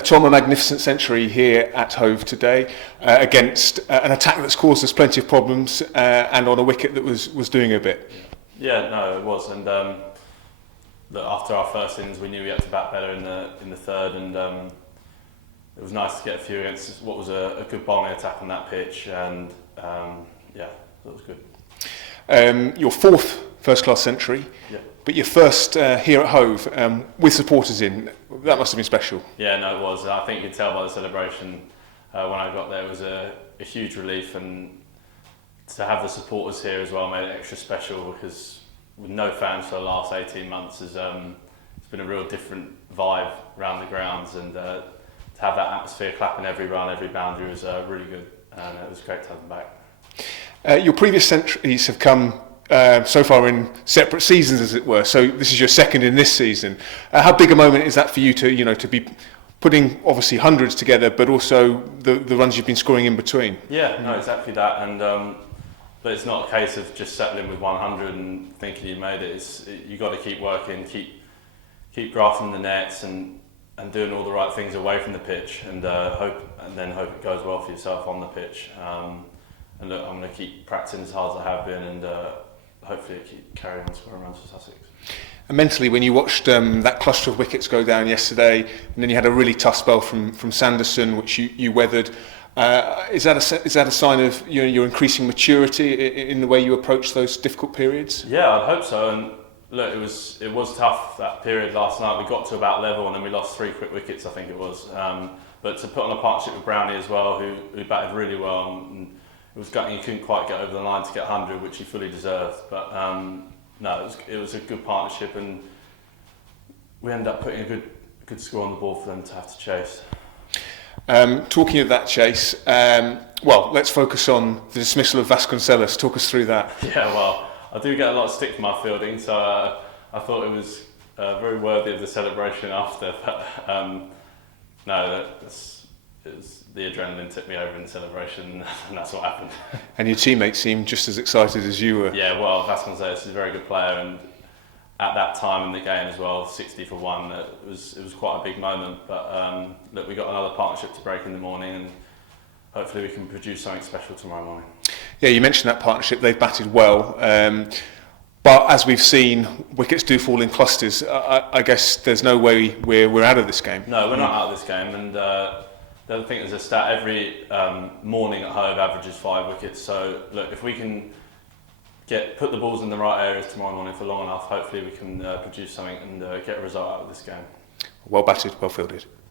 Tom, a magnificent century here at Hove today against an attack that's caused us plenty of problems and on a wicket that was doing a bit. Yeah, no, it was, and look, after our first innings, we knew we had to bat better in the third, and it was nice to get a few against what was a good bowling attack on that pitch, and yeah, that was good. Your fourth first-class century. Yeah. But your first here at Hove, with supporters in, that must have been special. Yeah, no, it was. I think you could tell by the celebration when I got there. It was a huge relief, and to have the supporters here as well made it extra special, because with no fans for the last 18 months, it's been a real different vibe around the grounds, and to have that atmosphere clapping every run, every boundary was really good, and it was great to have them back. Your previous centuries have come so far in separate seasons, as it were. So this is your second in this season. How big a moment is that for you to be putting obviously hundreds together, but also the runs you've been scoring in between? Yeah, no, exactly that. And but it's not a case of just settling with 100 and thinking you made it. You got to keep working, keep grafting the nets, and doing all the right things away from the pitch, and hope it goes well for yourself on the pitch. And look, I'm going to keep practicing as hard as I have been, and hopefully keep carrying on scoring runs for Sussex. And mentally, when you watched that cluster of wickets go down yesterday, and then you had a really tough spell from Sanderson, which you weathered, is that a sign of your increasing maturity in the way you approach those difficult periods? Yeah, I'd hope so. And look, it was tough, that period last night. We got to about level, and then we lost 3 quick wickets, I think it was. But to put on a partnership with Brownie as well, who batted really well, and it was gutting he couldn't quite get over the line to get 100, which he fully deserved. But no, it was a good partnership, and we ended up putting a good score on the ball for them to have to chase. Talking of that chase, well, let's focus on the dismissal of Vasconcelos. Talk us through that. Yeah, well, I do get a lot of stick for my fielding, so I thought it was very worthy of the celebration after. But no, it was the adrenaline tipped me over in the celebration, and that's what happened. And your teammates seemed just as excited as you were. Yeah, well, Vasconcelos is a very good player, and at that time in the game as well, 60 for 1, it was quite a big moment. But look, we got another partnership to break in the morning, and hopefully we can produce something special tomorrow morning. Yeah, you mentioned that partnership. They've batted well. But as we've seen, wickets do fall in clusters. I guess there's no way we're out of this game. No, we're not out of this game. And the other thing is a stat, every morning at Hove averages 5 wickets. So look, if we can put the balls in the right areas tomorrow morning for long enough, hopefully we can produce something and get a result out of this game. Well batted, well fielded.